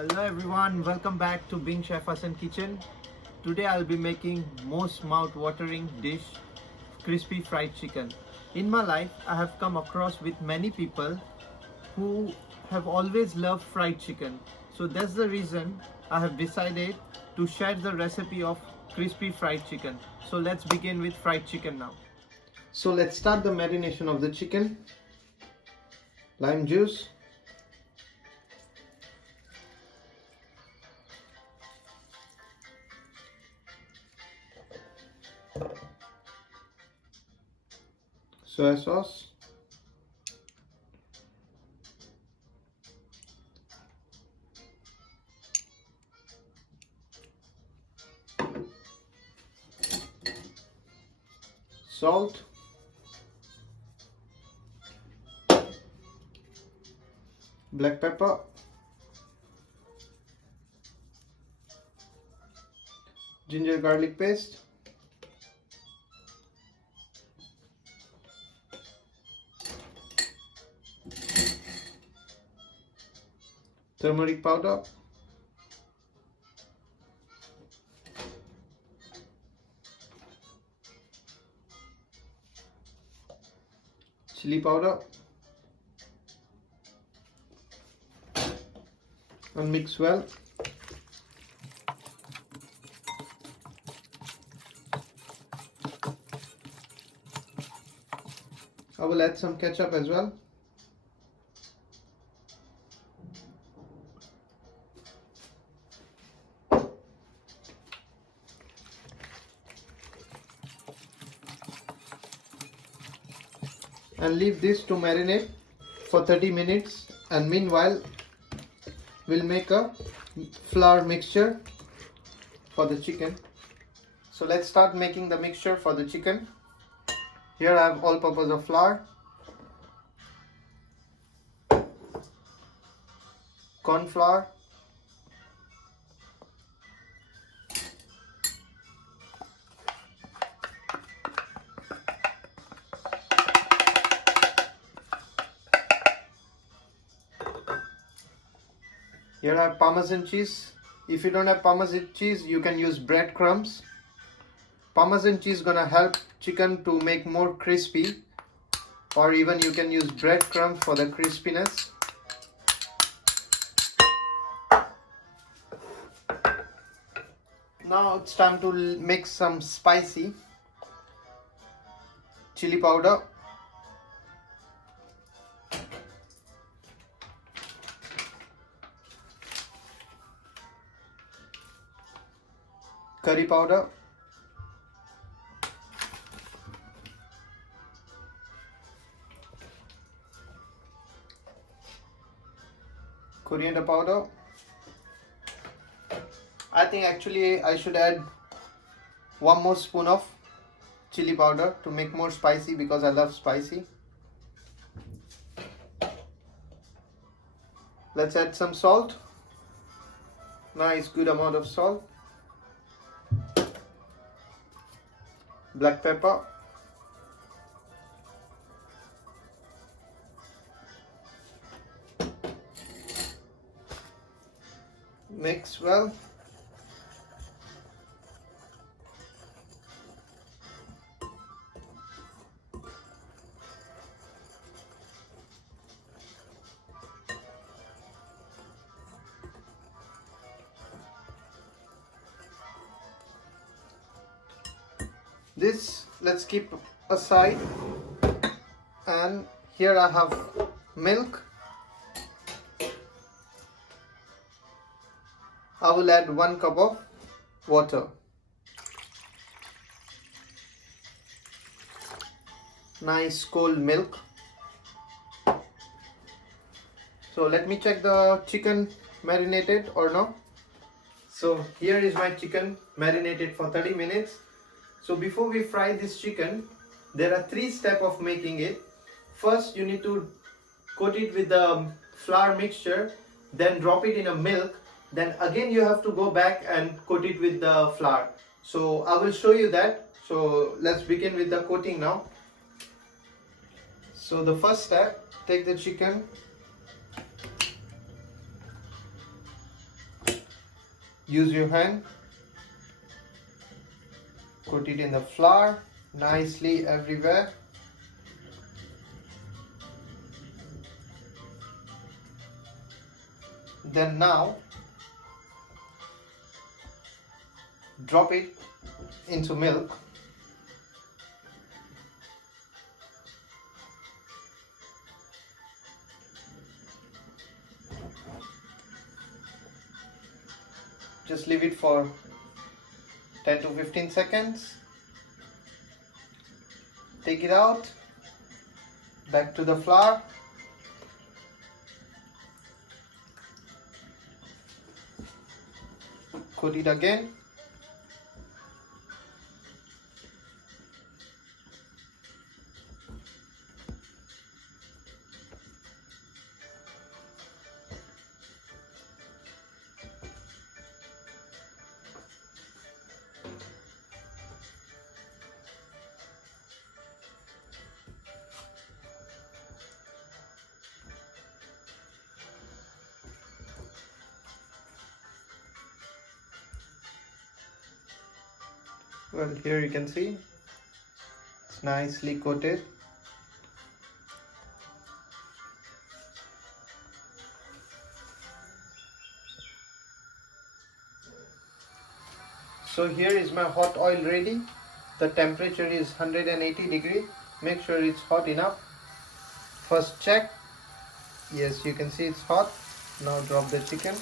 Hello everyone, welcome back to Being Chef Hassan kitchen. Today I'll be making most mouth-watering dish, crispy fried chicken. In my life, I have come across with many people who have always loved fried chicken. So that's the reason I have decided to share the recipe of crispy fried chicken. So let's begin with fried chicken now. So let's start the marination of the chicken. Lime juice, soy sauce, salt, black pepper, ginger garlic paste, turmeric powder, chili powder, and mix well. I will add some ketchup as well. And leave this to marinate for 30 minutes, and meanwhile we'll make a flour mixture for the chicken. So let's start making the mixture for the chicken. Here I have all-purpose of flour, corn flour, here I have Parmesan cheese. If you don't have Parmesan cheese, you can use breadcrumbs. Parmesan cheese gonna help chicken to make more crispy, or even you can use breadcrumbs for the crispiness. Now it's time to mix some spicy chili powder, curry powder, coriander powder. I think actually I should add 1 more spoon of chili powder to make more spicy, because I love spicy. Let's add some salt. Nice good amount of salt. Black pepper, mix well. This let's keep aside, and here I have milk. I will add 1 cup of water. Nice cold milk. So let me check the chicken marinated or not. So here is my chicken marinated for 30 minutes. So before we fry this chicken, there are 3 steps of making it. First, you need to coat it with the flour mixture, then drop it in a milk, then again you have to go back and coat it with the flour. So I will show you that. So let's begin with the coating now. So the first step, take the chicken, Use your hand, put it in the flour nicely everywhere. Then now drop it into milk. Just leave it for 10 to 15 seconds. Take it out, back to the flour. Coat it again. Well, here you can see it's nicely coated. So here is my hot oil ready. The temperature is 180 degrees. Make sure it's hot enough. First check. Yes, you can see it's hot. Now drop the chicken.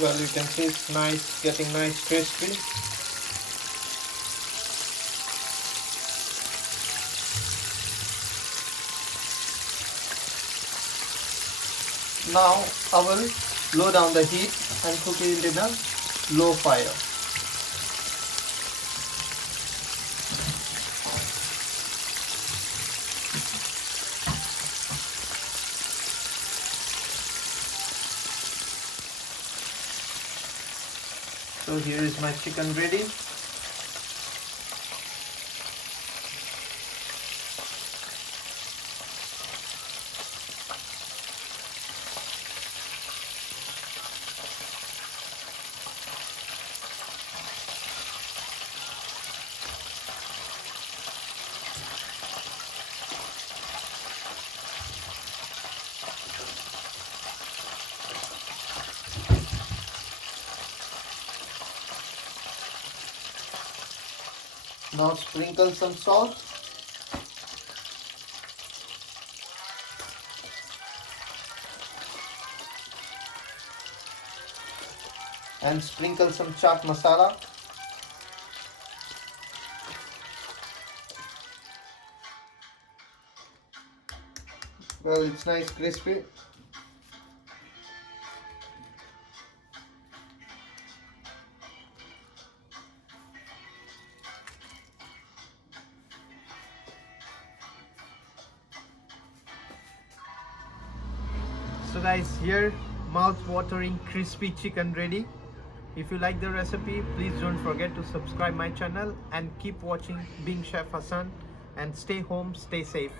Well, you can see it's nice, getting nice crispy. Now I will low down the heat and cook it in a low fire. So here is my chicken ready. Now sprinkle some salt. And sprinkle some chaat masala. Well, it's nice crispy. So guys, here mouth-watering crispy chicken ready. If you like the recipe, please don't forget to subscribe my channel and keep watching Being Chef Hassan, and stay home, stay safe.